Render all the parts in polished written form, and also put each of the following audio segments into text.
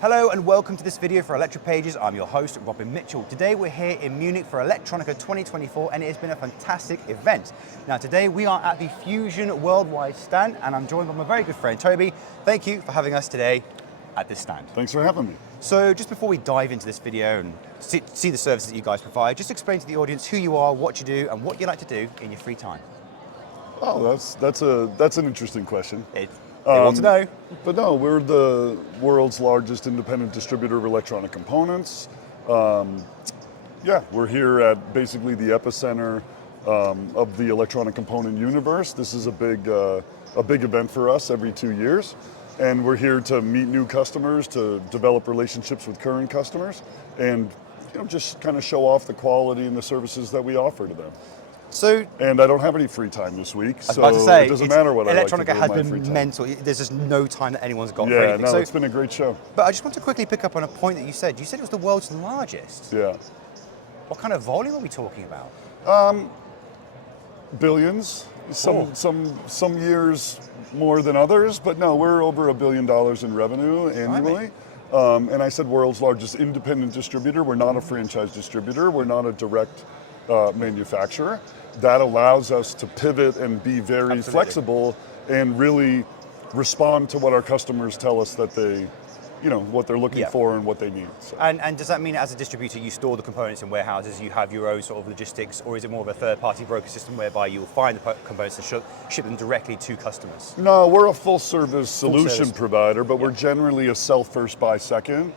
Hello and welcome to this video for ElectroPages. I'm your host, Robin Mitchell. Today we're here in Munich for Electronica 2024 and it has been a fantastic event. Now today we are at the Fusion Worldwide stand and I'm joined by my very good friend Toby. Thank you for having us today at this stand. Thanks for having me. So just before we dive into this video and see the services that you guys provide, just explain to the audience who you are, what you do and what you like to do in your free time. Oh, that's an interesting question. They want to know. But no, we're the world's largest independent distributor of electronic components. Yeah, we're here at basically the epicenter of the electronic component universe. This is a big event for us every 2 years. And we're here to meet new customers, to develop relationships with current customers, and just kind of show off the quality and the services that we offer to them. And I don't have any free time this week, so it doesn't matter what I like to do in my free time. Electronica has been mental. There's just no time that anyone's got for anything. Yeah, no, it's been a great show. But I just want to quickly pick up on a point that you said. You said it was the world's largest. Yeah. What kind of volume are we talking about? Billions. Some years more than others, but no, we're over $1 billion in revenue annually. And I said world's largest independent distributor. We're not a franchise distributor. We're not a direct manufacturer. That allows us to pivot and be very flexible and really respond to what our customers tell us that they, what they're looking for and what they need. So. And does that mean as a distributor you store the components in warehouses, you have your own sort of logistics, or is it more of a third-party broker system whereby you'll find the components and ship them directly to customers? No, we're a full-service solution provider, but we're generally a sell first, buy second.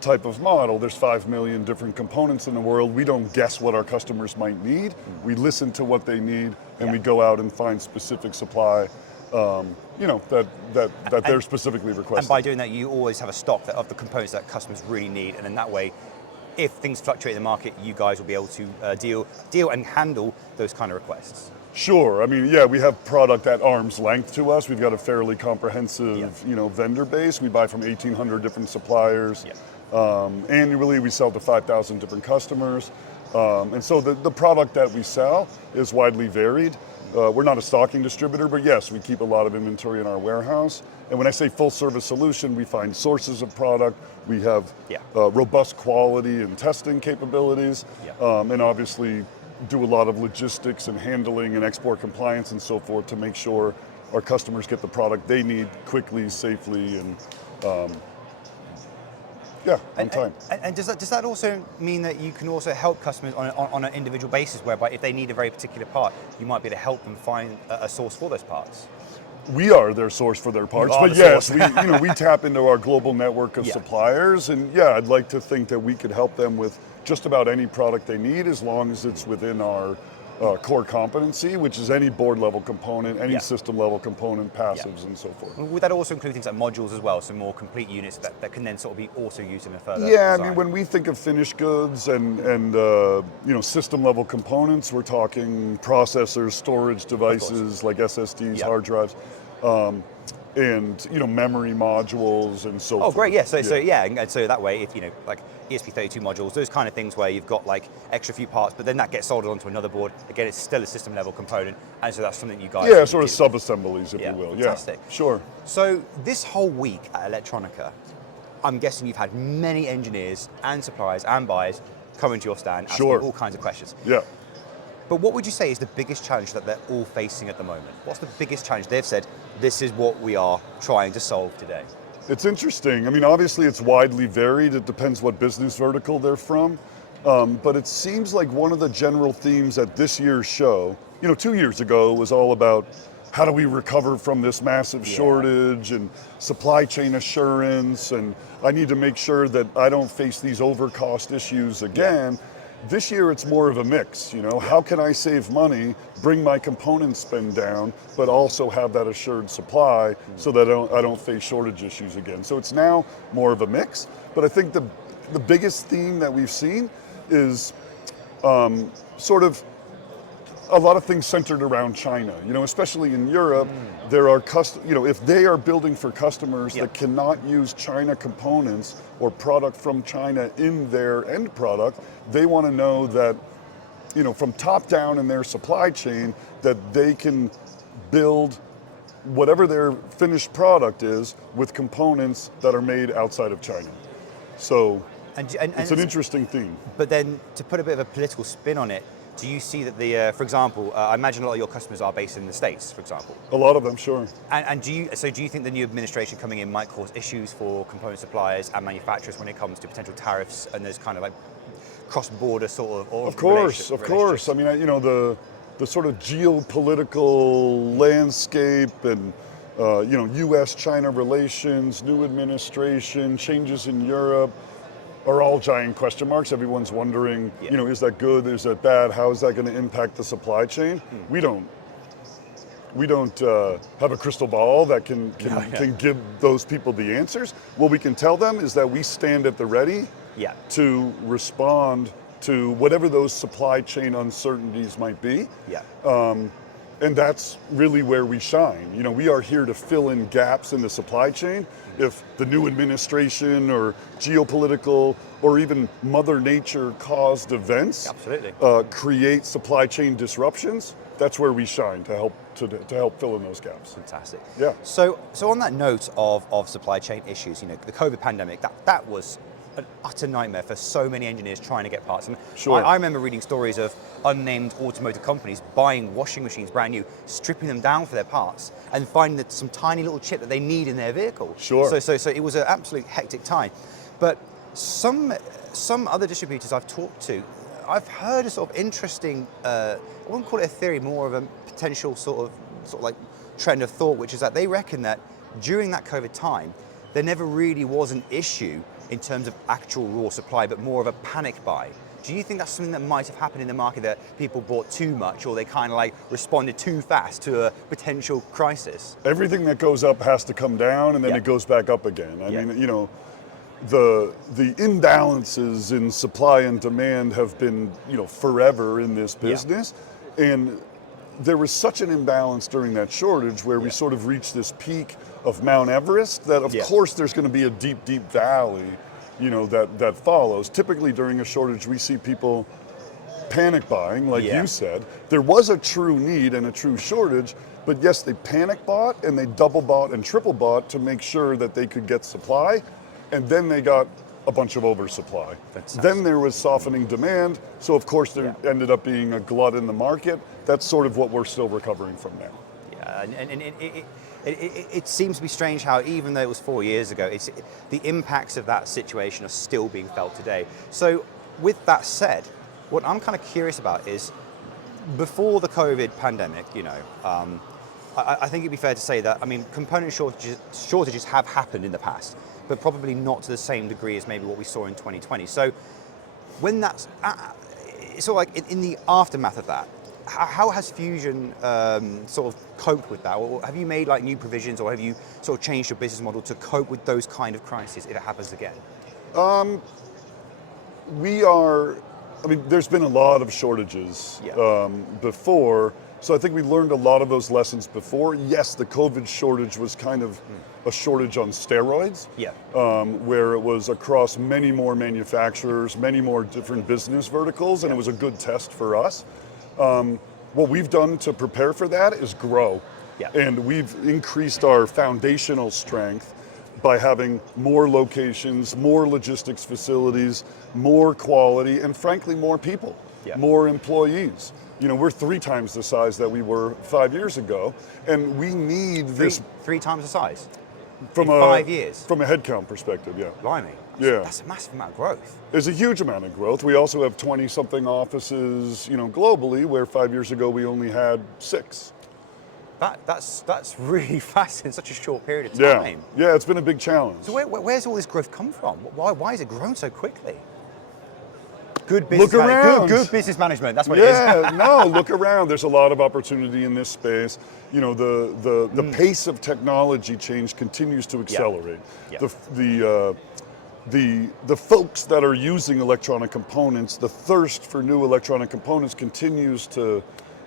Type of model. There's 5 million different components in the world. We don't guess what our customers might need. We listen to what they need and we go out and find specific supply that they're specifically requesting. And by doing that, you always have a stock of the components that customers really need, and in that way, if things fluctuate in the market, you guys will be able to deal and handle those kind of requests. Sure. I mean, yeah, we have product at arm's length to us. We've got a fairly comprehensive, vendor base. We buy from 1,800 different suppliers. Annually, we sell to 5,000 different customers. And so the product that we sell is widely varied. We're not a stocking distributor, but yes, we keep a lot of inventory in our warehouse. And when I say full service solution, we find sources of product. We have robust quality and testing capabilities, and obviously do a lot of logistics and handling and export compliance and so forth to make sure our customers get the product they need quickly, safely, and on time. And does that also mean that you can also help customers on an individual basis, whereby if they need a very particular part, you might be able to help them find a source for those parts? We are their source for their parts, but yes, we tap into our global network of suppliers, and I'd like to think that we could help them with just about any product they need as long as it's within our core competency, which is any board level component, any system level component, passives and so forth. Would that also include things like modules as well, so more complete units that can then sort of be also used in a further design? I mean, when we think of finished goods and system level components, we're talking processors, storage devices like SSDs, hard drives, and memory modules and so forth. Oh, great! So that way, if like ESP32 modules, those kind of things where you've got like extra few parts, but then that gets soldered onto another board. Again, it's still a system level component, and so that's something you guys sort of sub-assemblies, if you will. Fantastic. Yeah, sure. So this whole week at Electronica, I'm guessing you've had many engineers and suppliers and buyers come into your stand asking all kinds of questions. Yeah. But what would you say is the biggest challenge that they're all facing at the moment? What's the biggest challenge they've said, this is what we are trying to solve today? It's interesting. I mean, obviously it's widely varied. It depends what business vertical they're from. But it seems like one of the general themes at this year's show, 2 years ago, was all about how do we recover from this massive shortage and supply chain assurance, and I need to make sure that I don't face these overcost issues again. This year it's more of a mix, how can I save money, bring my component spend down, but also have that assured supply so that I don't face shortage issues again. So it's now more of a mix, but I think the biggest theme that we've seen is sort of a lot of things centered around China, especially in Europe. There are if they are building for customers that cannot use China components or product from China in their end product, they want to know that, from top down in their supply chain, that they can build whatever their finished product is with components that are made outside of China. So it's an interesting theme. But then to put a bit of a political spin on it, do you see that for example, I imagine a lot of your customers are based in the States, for example. A lot of them, sure. And do you think the new administration coming in might cause issues for component suppliers and manufacturers when it comes to potential tariffs and those kind of like cross-border sort of? Of course. I mean, the sort of geopolitical landscape and U.S.-China relations, new administration, changes in Europe, are all giant question marks. Everyone's wondering, is that good? Is that bad? How is that going to impact the supply chain? We don't have a crystal ball that can give those people the answers. What we can tell them is that we stand at the ready to respond to whatever those supply chain uncertainties might be. And that's really where we shine. We are here to fill in gaps in the supply chain. If the new administration or geopolitical or even Mother Nature caused events create supply chain disruptions, that's where we shine to help fill in those gaps. Fantastic. Yeah. So on that note of supply chain issues, the COVID pandemic, that was an utter nightmare for so many engineers trying to get parts. I remember reading stories of unnamed automotive companies buying washing machines brand new, stripping them down for their parts, and finding that some tiny little chip that they need in their vehicle. So it was an absolute hectic time. But some other distributors I've talked to, I've heard a sort of interesting, I wouldn't call it a theory, more of a potential sort of like trend of thought, which is that they reckon that during that COVID time, there never really was an issue in terms of actual raw supply, but more of a panic buy. Do you think that's something that might have happened in the market, that people bought too much or they kind of like responded too fast to a potential crisis? Everything that goes up has to come down and then it goes back up again. I mean, the imbalances in supply and demand have been, forever in this business. And there was such an imbalance during that shortage where we sort of reached this peak of Mount Everest that of course there's going to be a deep, deep valley, that follows. Typically during a shortage, we see people panic buying, like you said. There was a true need and a true shortage, but yes, they panic bought and they double bought and triple bought to make sure that they could get supply. And then they got a bunch of oversupply. Then there was softening demand. So of course there ended up being a glut in the market. That's sort of what we're still recovering from now. Yeah, and it seems to be strange how even though it was 4 years ago, the impacts of that situation are still being felt today. So with that said, what I'm kind of curious about is, before the COVID pandemic, I think it'd be fair to say that, component shortages have happened in the past, but probably not to the same degree as maybe what we saw in 2020. So when that's, sort of like in the aftermath of that, how has Fusion sort of coped with that? Or have you made like new provisions, or have you sort of changed your business model to cope with those kind of crises if it happens again? There's been a lot of shortages before, so I think we learned a lot of those lessons before. Yes, the COVID shortage was kind of a shortage on steroids, where it was across many more manufacturers, many more different business verticals, and it was a good test for us. What we've done to prepare for that is grow, and we've increased our foundational strength by having more locations, more logistics facilities, more quality, and frankly, more people, more employees. We're 3 times the size that we were 5 years ago, and we need this. 3 times the size? From in 5 years? From a headcount perspective, Blimey. That's a massive amount of growth. There's a huge amount of growth. We also have 20-something offices, globally, where 5 years ago we only had 6. That's really fast in such a short period of time. Yeah, it's been a big challenge. So where's all this growth come from? Why has it grown so quickly? Good business. Look around. Good business management. That's what it is. No, look around. There's a lot of opportunity in this space. The pace of technology change continues to accelerate. The folks that are using electronic components, the thirst for new electronic components continues to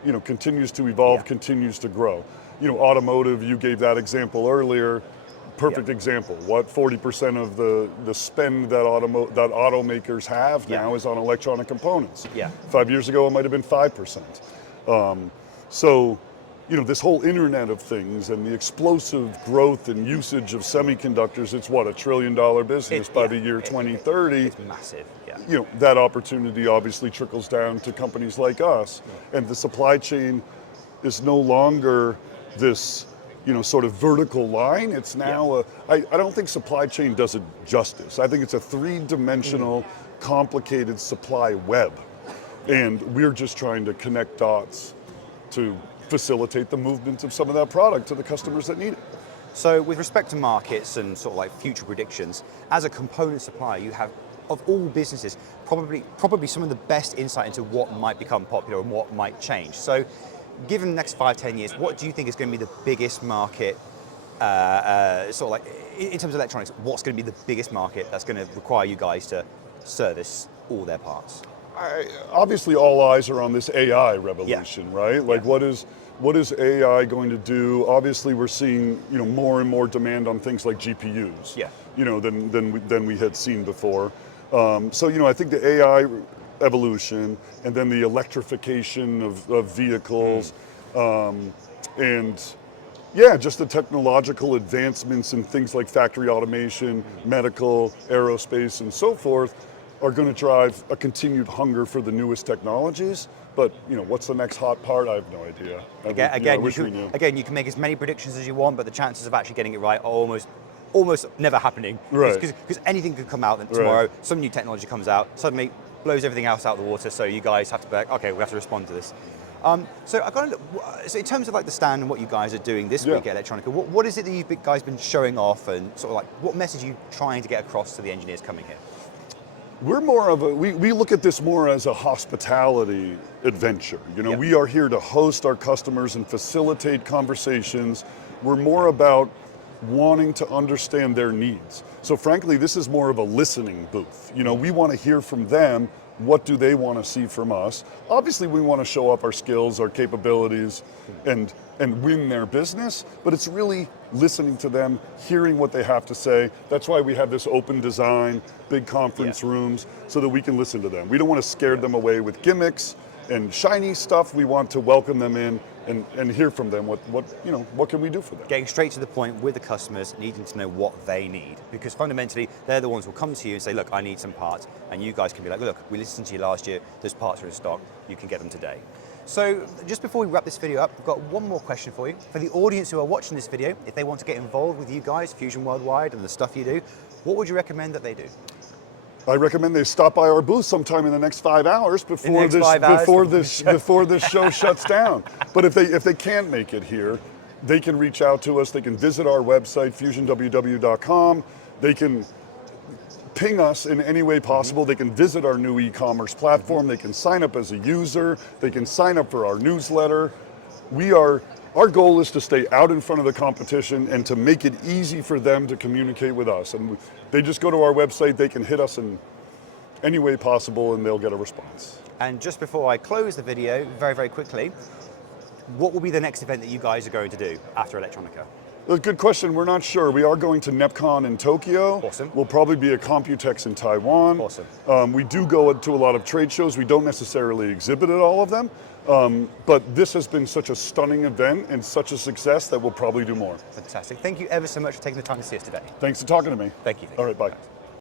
evolve, continues to grow. Automotive, you gave that example earlier. Perfect example. What 40% of the spend that automakers have now is on electronic components. 5 years ago, it might have been 5%. So this whole Internet of Things and the explosive growth and usage of semiconductors, it's what, $1 trillion business by the year 2030. It's massive, yeah. That opportunity obviously trickles down to companies like us. And the supply chain is no longer this, sort of vertical line. It's now, I don't think supply chain does it justice. I think it's a three-dimensional, complicated supply web. And we're just trying to connect dots to facilitate the movement of some of that product to the customers that need it. So with respect to markets and sort of like future predictions, as a component supplier, you have, of all businesses, probably some of the best insight into what might become popular and what might change. So given the next 5-10 years, what do you think is going to be the biggest market, sort of like, in terms of electronics, what's going to be the biggest market that's going to require you guys to service all their parts? Obviously, all eyes are on this AI revolution, right? Like, what is AI going to do? Obviously, we're seeing more and more demand on things like GPUs, than we had seen before. So I think the AI evolution, and then the electrification of vehicles, and just the technological advancements in things like factory automation, medical, aerospace, and so forth, are going to drive a continued hunger for the newest technologies. But what's the next hot part? I have no idea. Again, you can make as many predictions as you want, but the chances of actually getting it right are almost never happening. Right. Because anything could come out tomorrow. Right. Some new technology comes out, suddenly blows everything else out of the water. So you guys have to be like, okay, we have to respond to this. So in terms of like the stand and what you guys are doing this week at Electronica, what is it that you've guys been showing off, and sort of like what message are you trying to get across to the engineers coming here? We're more of we look at this more as a hospitality adventure. We are here to host our customers and facilitate conversations. We're more about wanting to understand their needs. So frankly, this is more of a listening booth. We want to hear from them. What do they want to see from us? Obviously, we want to show off our skills, our capabilities, and win their business, but it's really listening to them, hearing what they have to say. That's why we have this open design, big conference rooms, so that we can listen to them. We don't want to scare them away with gimmicks and shiny stuff. We want to welcome them in and hear from them. What can we do for them? Getting straight to the point with the customers, needing to know what they need, because fundamentally they're the ones who will come to you and say, look, I need some parts, and you guys can be like, look, we listened to you last year, those parts are in stock, you can get them today. So just before we wrap this video up, we've got one more question for you. For the audience who are watching this video, if they want to get involved with you guys, Fusion Worldwide, and the stuff you do, what would you recommend that they do? I recommend they stop by our booth sometime in the next 5 hours before this show shuts down. But if they can't make it here, they can reach out to us. They can visit our website, fusionww.com. They can ping us in any way possible. They can visit our new e-commerce platform. They can sign up as a user. They can sign up for our newsletter. Our goal is to stay out in front of the competition and to make it easy for them to communicate with us. And they just go to our website, they can hit us in any way possible, and they'll get a response. And just before I close the video, very, very quickly, what will be the next event that you guys are going to do after Electronica? A good question. We're not sure. We are going to NEPCON in Tokyo. Awesome. We'll probably be at Computex in Taiwan. Awesome. We do go to a lot of trade shows. We don't necessarily exhibit at all of them. But this has been such a stunning event and such a success that we'll probably do more. Fantastic. Thank you ever so much for taking the time to see us today. Thanks for talking to me. Thank you. All right, bye.